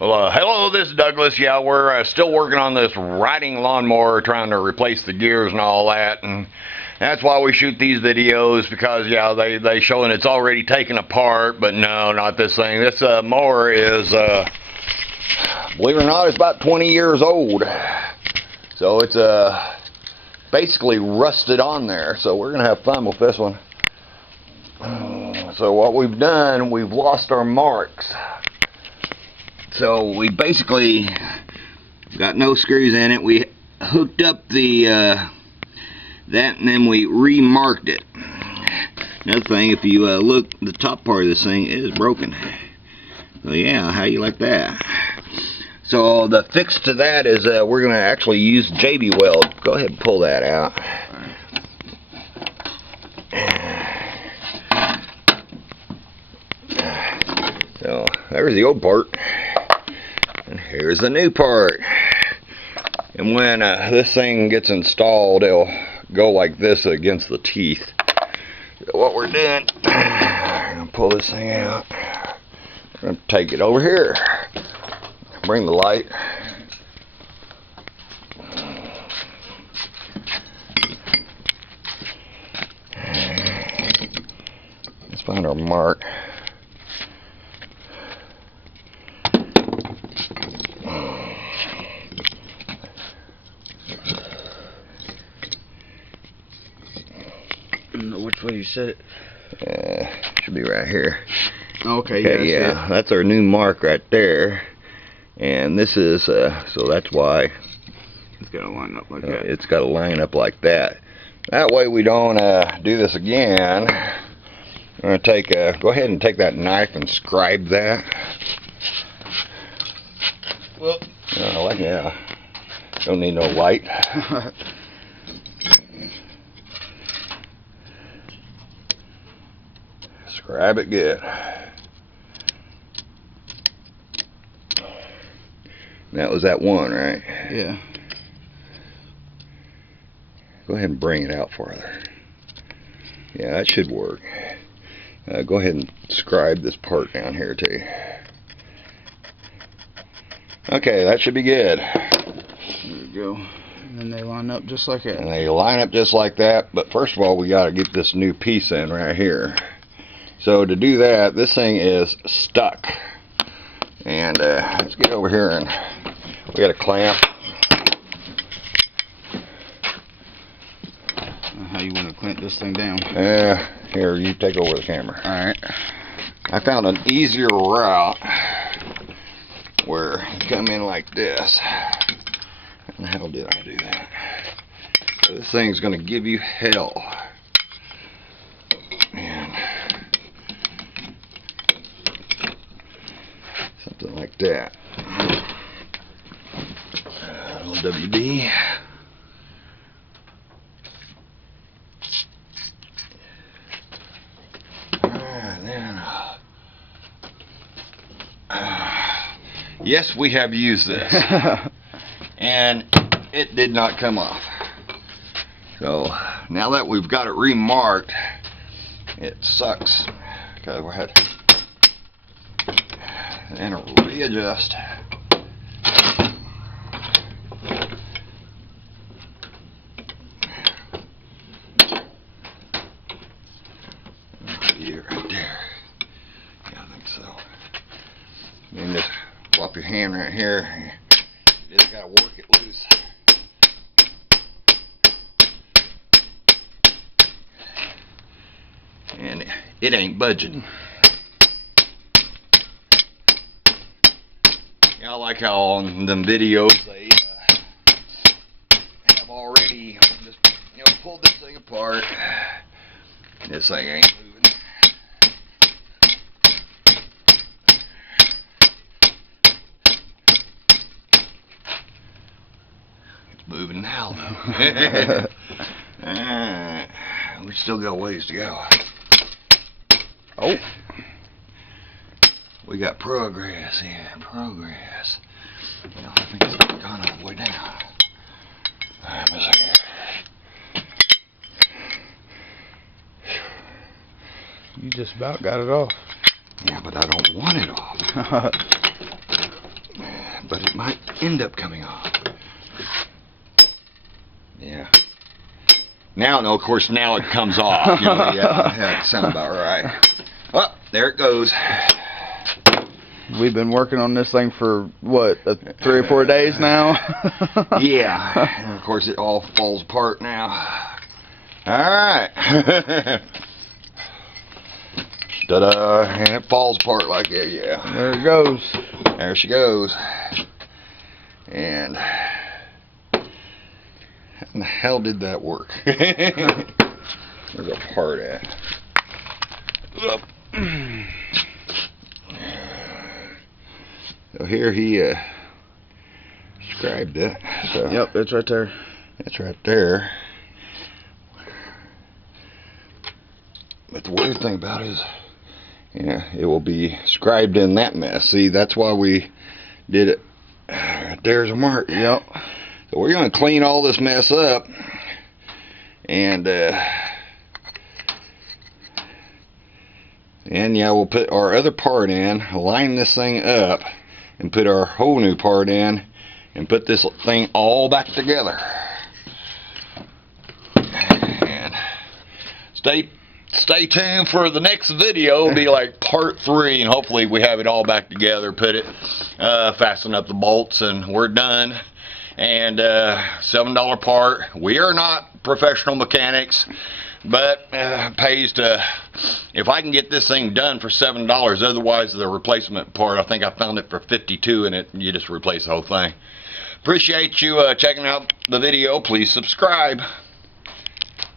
Well, hello, this is Douglas. Yeah, we're still working on this riding lawnmower, trying to replace the gears and all that, and that's why we shoot these videos, because, yeah, they showing it's already taken apart, but no, not this thing. This mower is, believe it or not, it's about 20 years old. So it's basically rusted on there, so we're going to have fun with this one. So what we've done, we've lost our marks. So we basically got no screws in it. We hooked up the that, and then we remarked it. Another thing, if you look, the top part of this thing is broken. So yeah, how you like that? So the fix to that is we're going to actually use JB weld. Go ahead and pull that out. So there's the old part. And here's the new part. And when this thing gets installed, it'll go like this against the teeth. So what we're doing, I'm going to pull this thing out. I'm going to take it over here. Bring the light. Let's find our mark. Which way you set it? Should be right here. Okay, yeah, that's our new mark right there. And this is, so that's why it's got to line up like that. It's got to line up like that. That way we don't do this again. I'm going to take, go ahead and take that knife and scribe that. Well, like, yeah, don't need no light. Scribe it good. That was that one, right? Yeah. Go ahead and bring it out farther. Yeah, that should work. Go ahead and scribe this part down here too. Okay, that should be good. There we go. And then they line up just like that. And they line up just like that, but first of all, we got to get this new piece in right here. So to do that, this thing is stuck. And let's get over here, and we got a clamp. How you want to clamp this thing down? Here, you take over the camera. Alright. I found an easier route where you come in like this. How the hell did I do that? So this thing's going to give you hell. And something like that. A little WD. Yes, we have used this. And it did not come off. So now that we've got it remarked, it sucks because we had to readjust. Right there. Yeah, I think so. And just flop your hand right here. You just gotta work it loose. And it ain't budging. Yeah, I like how on them videos they have already just pulled this thing apart. This thing ain't moving. It's moving now though. We still got a ways to go. Oh, we got progress here, progress. I think it's gone all the way down. Let me see here. You just about got it off. Yeah, but I don't want it off. but it might end up coming off. Yeah. Now, no, of course, now it comes off. You know, yeah, that sounds about right. Oh, there it goes. We've been working on this thing for, what, 3 or 4 days now? Yeah. And of course, it all falls apart now. Alright. Ta-da. And it falls apart like that, yeah. There it goes. There she goes. And how in the hell did that work? Where's the part at? Up. So here he scribed it. So Yep, it's right there. it's right there. But the weird thing about it is, you know, it will be scribed in that mess. See, that's why we did it. There's a mark. Yep. So we're going to clean all this mess up, and yeah, we'll put our other part in, line this thing up, and put our whole new part in, and put this thing all back together. And stay tuned for the next video. It'll be like part 3, and hopefully we have it all back together, put it, fasten up the bolts, and we're done. And $7 part. We are not professional mechanics, but pays to, if I can get this thing done for $7, otherwise the replacement part, I think I found it for $52, and you just replace the whole thing. Appreciate you checking out the video. Please subscribe.